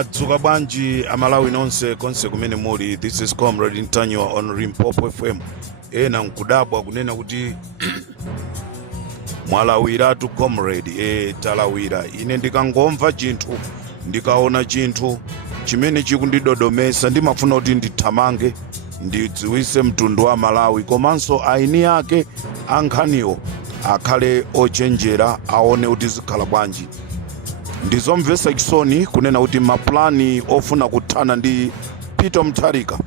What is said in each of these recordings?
Mwadzuka bwanji amalawi nonse konse kumene muli. This is Comrade Ntanywa on Limpopo FM. Ena nkudabwa kunena kuti mwalawiratu comrade. Talawira. Ine ndikangomva chinthu, ndikaona chinthu chimene chikundidodomesa, ndimafuna kuti ndithamange ndidziwise mtundu wa Malawi, komanso aini ake ankhaniwo akhale ochenjera, aone kuti zikhala bwanji. Ndizomvesa chisoni kunena kuti maplani ofuna kuthana ndi Peter Mutharika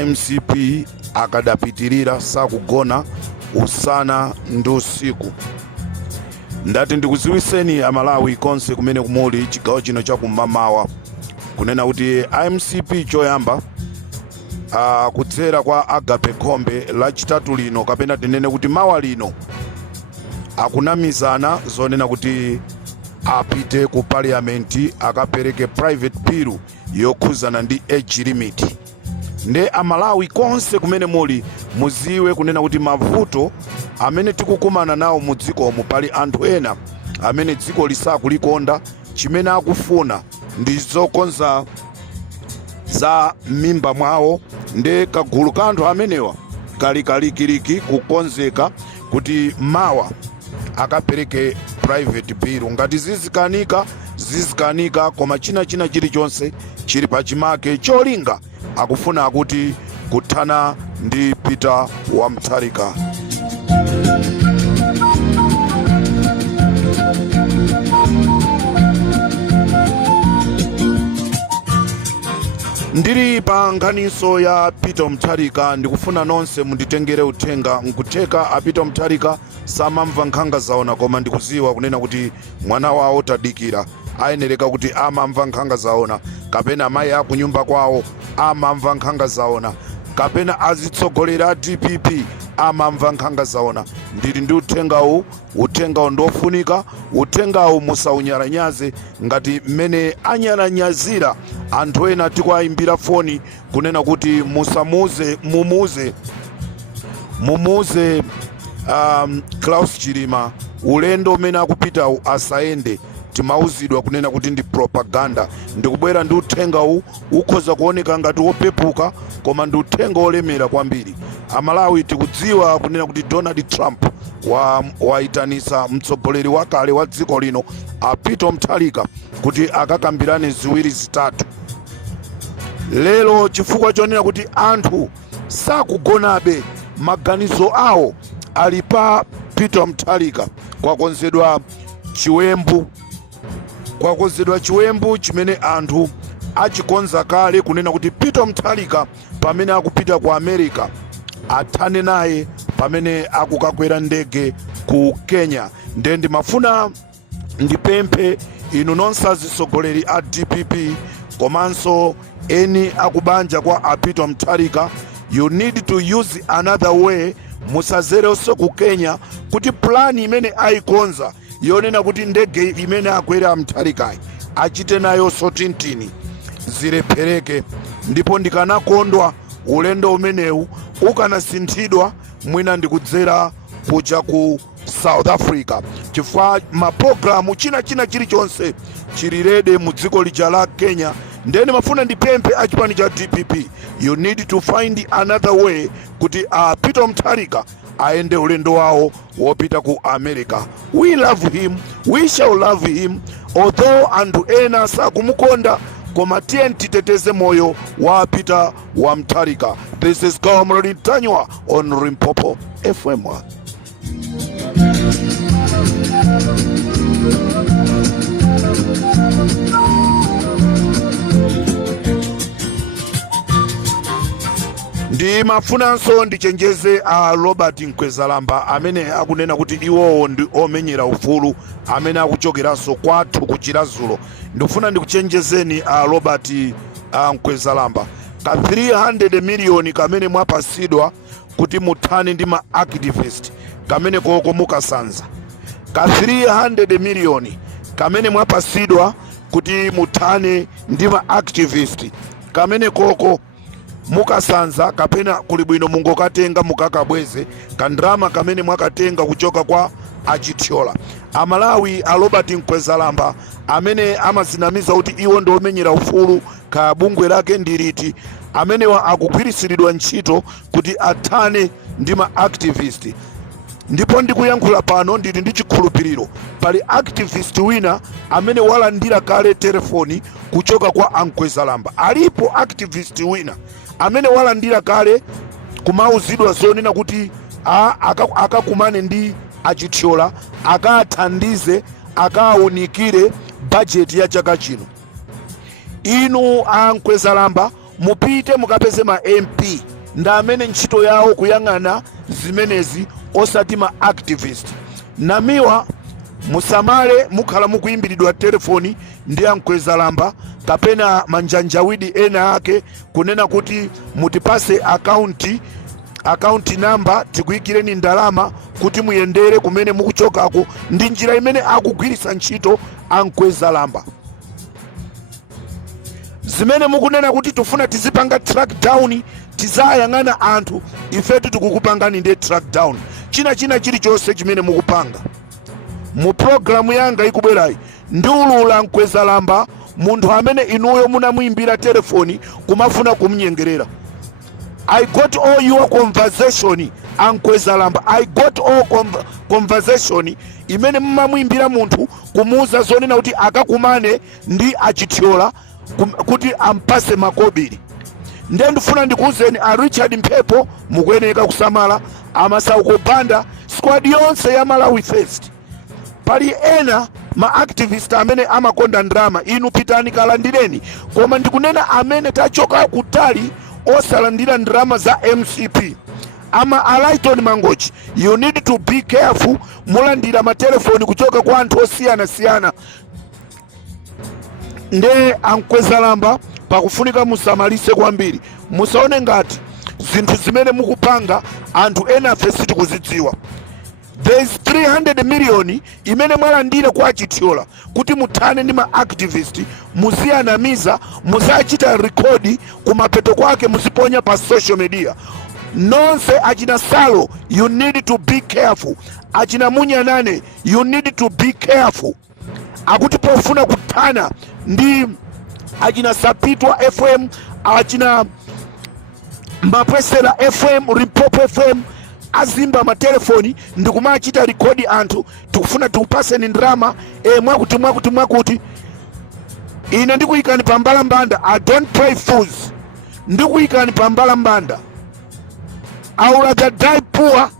IMCP akadapitirira sakugona usana ndi usiku. Ndati ndikuziwiseni amalawi konse kumene kumuli chigawo chino chakumamawa kunena kuti IMCP choyamba kudzera kwa Agape Khombe lachitatu lino kapena tinene kuti mawa lino akunamizana zonena kuti apite ku parliament akapereke private bill yokhuzana ndi age limit. Nde amalawi konse kumene muli muziwe kunena kuti mavuto amene tikukumana nawo mu dzikomo pali anthu ena amene dziko lisakulikonda, chimene akufuna ndi zokonza za mimba mwawo. Nde kagulu ka anthu amenewa kalikiriki kukonzeka kuti mawa akapereke private bill. Ngati zizikanika koma china chilichonse chili pachimake cholinga akufuna akuti kuthana ndi Peter wa Mutharika. Ndiri pa nkhaniso ya Peter Mutharika, ndikufuna nonse munditengere uthenga. Nkutheka a Peter Mutharika samamva nkhanga zaona, koma ndikuziwa kunena kuti mwana wawo tadikira ayenereka kuti amamva nkhanga zaona, kapena amayi akunyumba kwawo amamva nkhanga zaona, kapena azitsogolera DPP amamva nkhanga zaona. Ndili ndi uthengawu ndofunika. Uthengawu musaunyalaze ngati mmene anyalanyazira anthu ena tikuayimbira foni kunena kuti mumuze Klaus Chilima ulendo umene akupitawu asayende. Timauzidwa kunena kuti ndi propaganda. Ndikubwera ndi uthengawu ukhoza kuoneka ngati wopepuka, koma ndi uthenga olemera kwambiri. Amalawi tikudziwa kunena kuti Donald Trump waitanisa mtsogoleri wakale wa dziko lino a Peter Mutharika kuti akakambirane ziwiri zitatu. Lero chifukwa chonena kuti anthu sakugonabe, maganizo awo ali pa Peter Mutharika, kwakonzedwa chiwembu chimene anthu achikonza kale kunena kuti Peter Mutharika pamene akupita ku America athane naye pamene akukakwera ndege ku Kenya. Nde ndimafuna ndipemphe inu nonse azisogoleri a DPP komanso eni akubanja kwa a Peter Mutharika, you need to use another way. Musazerenso ku Kenya kuti plani imene ayikonza yonena kuti ndege imene akwera Mutharika achite nayo sotintini zilephereke. Ndipo ndikanakondwa ulendo umenewu ukanasinthidwa mwina ndikudzera kuja ku South Africa, chifukwa maprogramu china chilichonse chilirede mu dziko lija la Kenya. Ndeni mafuna ndipemphe achipani cha DPP, you need to find another way kuti Peter Mutharika aende ulendo wawo wopita ku America. We love him, we shall love him, although anthu ena sakumukonda, koma tiye titeteze moyo wa Peter wa Mutharika. This is Comrade Ntanywa on Limpopo FM. Ndi mafunanso ndichenjeze a Robert Nkwezalamba amene akunena kuti iwowo ndi omenyera ufulu amene akuchokeranso kwathu kuchilazulo. Ndikufuna ndikuchenjezeni a Robert Nkwezalamba, ka 300 million kamene mwapasidwa kuti muthane ndi ma activist kamene koko mukasanza. Ka 300 million kamene mwapasidwa kuti muthane ndi ma activist kamene koko mukasanza, kapena kuli bwino mungokatenga mukakabweze kandrama kamene mwakatenga kuchoka kwa achithyola. Amalawi a Robert Nkwezalamba amene amazinamiza kuti iwo ndi omenyera ufulu ka bungwe lake ndiliti, amenewa akugwirisiridwa ntchito kuti athane ndi ma activist. Ndipo ndikuyankhula pano ndili ndi chikhulupiriro pali activist wina amene walandira kale telefoni kuchoka kwa Ankwezalamba. Alipo activist wina amene walandira kale kumauzidwa zonena kuti akakumane ndi achithyola akathandize akaunikire bajeti ya chaka chino. Inu Ankwezalamba mupite mukapeze ma MP nda amene ntchito yawo kuyang'ana zimenezi osati ma activist. Namiwa musamale mukhala mukuyimbiridwa telefoni ndi Ankwezalamba kapena manjanjawidi ena ake kunena kuti mutipase account number tikuyikireni ndalama kuti muyendere kumene mukuchokako. Ndi njira imene akugwirisa ntchito Ankwezalamba. Zimene mukunena kuti tufuna tizipanga track down tizayang'ana anthu, ifetu tikukupangani ndi track down. China chilichonse chimene mukupanga mu programu yanga ikubwerayi ndiulula Ankwezalamba munthu amene inuyo munamuimbira telefoni kumafuna kumnyengerera. I got all your conversation Ankwezalamba. I got all conversation imene mumamuimbira munthu kumuuza zonena kuti akakumane ndi achithyola kuti ampase makobiri. Ndiye ndifuna ndikuuzeni a Richard Mphepo mukuyeneka kusamala amasauko banda squad yonse ya Malawi First. Pali ena ma activist amene amakonda ndrama, inu pitani kalandireni, koma ndikunena amene tachoka kutali osalandira ndrama za MCP. Ama Alaiton Mangochi, you need to be careful mulandira matelefoni kuchoka kwa anthu osiyana. Nde Ankwezalamba pakufunika musamalise kwambiri, musaone ngati zinthu zimene mukupanga anthu ena afesi tikuzidziwa. There is 300 million imene mwalandira kwa achithyola kuti muthane ndi ma activist, muziyanamiza, muzachita rekodi kumapeto kwake muziponya pa social media. Nonse achina Salo, you need to be careful. Achina Munyanane, you need to be careful. Akuti pofuna kuthana ndi achina Sapitwa FM, achina Mapesela FM, Limpopo FM, azimba matelefoni ndikumachita rekodi anthu tikufuna tikupase ni ndrama mwakuti ine ndikuyikani pa mbalambanda. I don't play fools. Ndikuyikani pa mbalambanda. I would rather die poor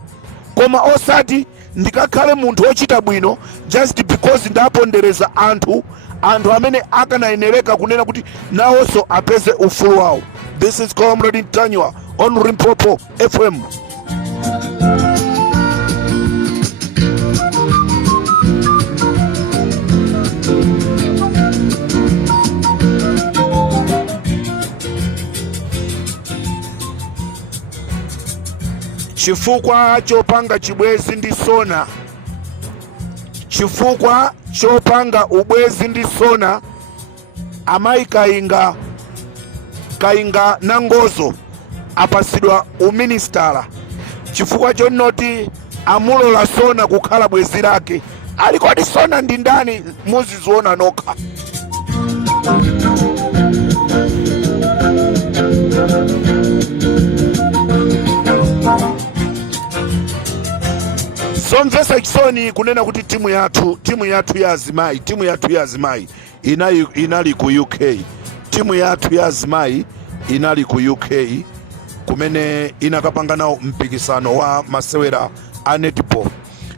koma osati ndikakhale munthu ochita bwino just because ndapondereza anthu amene akanayenereka kunena kuti nawonso apeze ufulu wawo. This is Comrade Ntanywa on Limpopo FM. Chifukwa chopanga chibwezi ndi sona, chifukwa chopanga ubwezi ndi sona, amayi Kainga Nangozo apasidwa uministala. Chifukwa chonoti amulola sona kukhala bwezi lake. Alikodi sona ndi ndani muziziona nokha. Somvesa chisoni kunena kuti timu yathu ya azimayi inali ku UK. Timu yathu ya azimayi inali ku UK kumene inakapanga nawo mpikisano wa masewera a netball.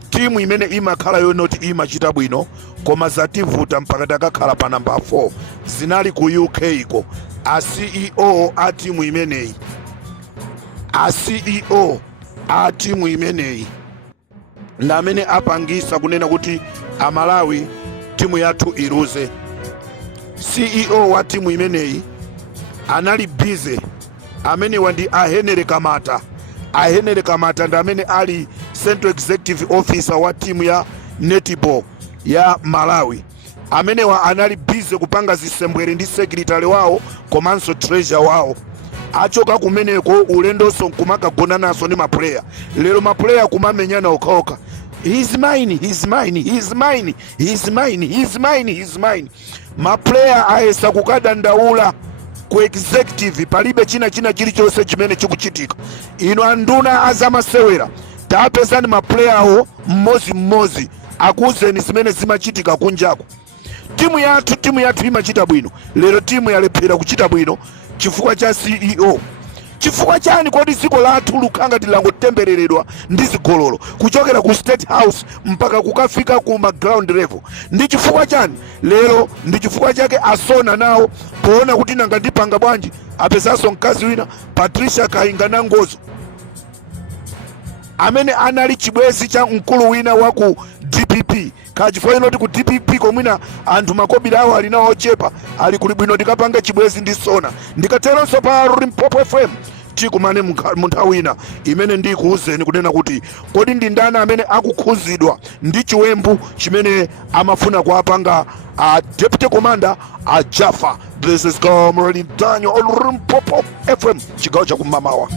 Timu imene imakhala yonoti imachita bwino koma zativuta mpaka takakhala pa namba 4 zinali ku UK iko. A CEO a timu imeneyi, a CEO a timu imeneyi na amene apangisa kunena kuti Amalawi timu yathu iruze. CEO wa timu imeneyi anali busy, amene wandi Henry Kamata. Henry Kamata ndi amene ali Central Executive Officer wa timu ya netball ya Malawi. Amene wa anali busy kupanga zisembwere ndi secretary wawo komanso treasurer wawo. Achoka kumeneko ulendonso nkumakagona naso ndi maplayer. Lero maplayer kumamenyana okaoka. he's mine, he's mine, he's mine, he's mine, he's mine, he's mine. Maplayer ayesa kukadandaula ku executive palibe china chilichonse chimene chikuchitika. Ino anduna azamasewera tapezani maplayer awo mmozi akuzeni zimene zimachitika kunjako. Timu yathu imachita bwino, lero timu yalephera kuchita bwino chifukwa cha CEO. Chifukwa chani kodi dziko lathu lukanga tilangotembereredwa ndi zigololo kuchokera ku State House mpaka kukafika ku ground level? Ndi chifukwa chani? Lero ndi chifukwa chake asona nawo poona kuti nanga ndipanga bwanji apezaso mkazi wina Patricia Kainga Ngozo amene anali chibwezi cha mkulu wina wa ku DPP. Kachifukwa inoti ku DPP komwina anthu makobiri awo ali nawo ochepa, ali kuli bwino ndikapanga chibwezi ndi sona. Ndikateronso pa Limpopo FM tikumane munthawi ina imene ndikuuzeni kunena kuti kodi ndi ndani amene akukhuzidwa ndi chiwembu chimene amafuna kuapanga Deputy Commander Jaffa. This is Comrade Daniel on Limpopo FM, chigawo cha kumamawa.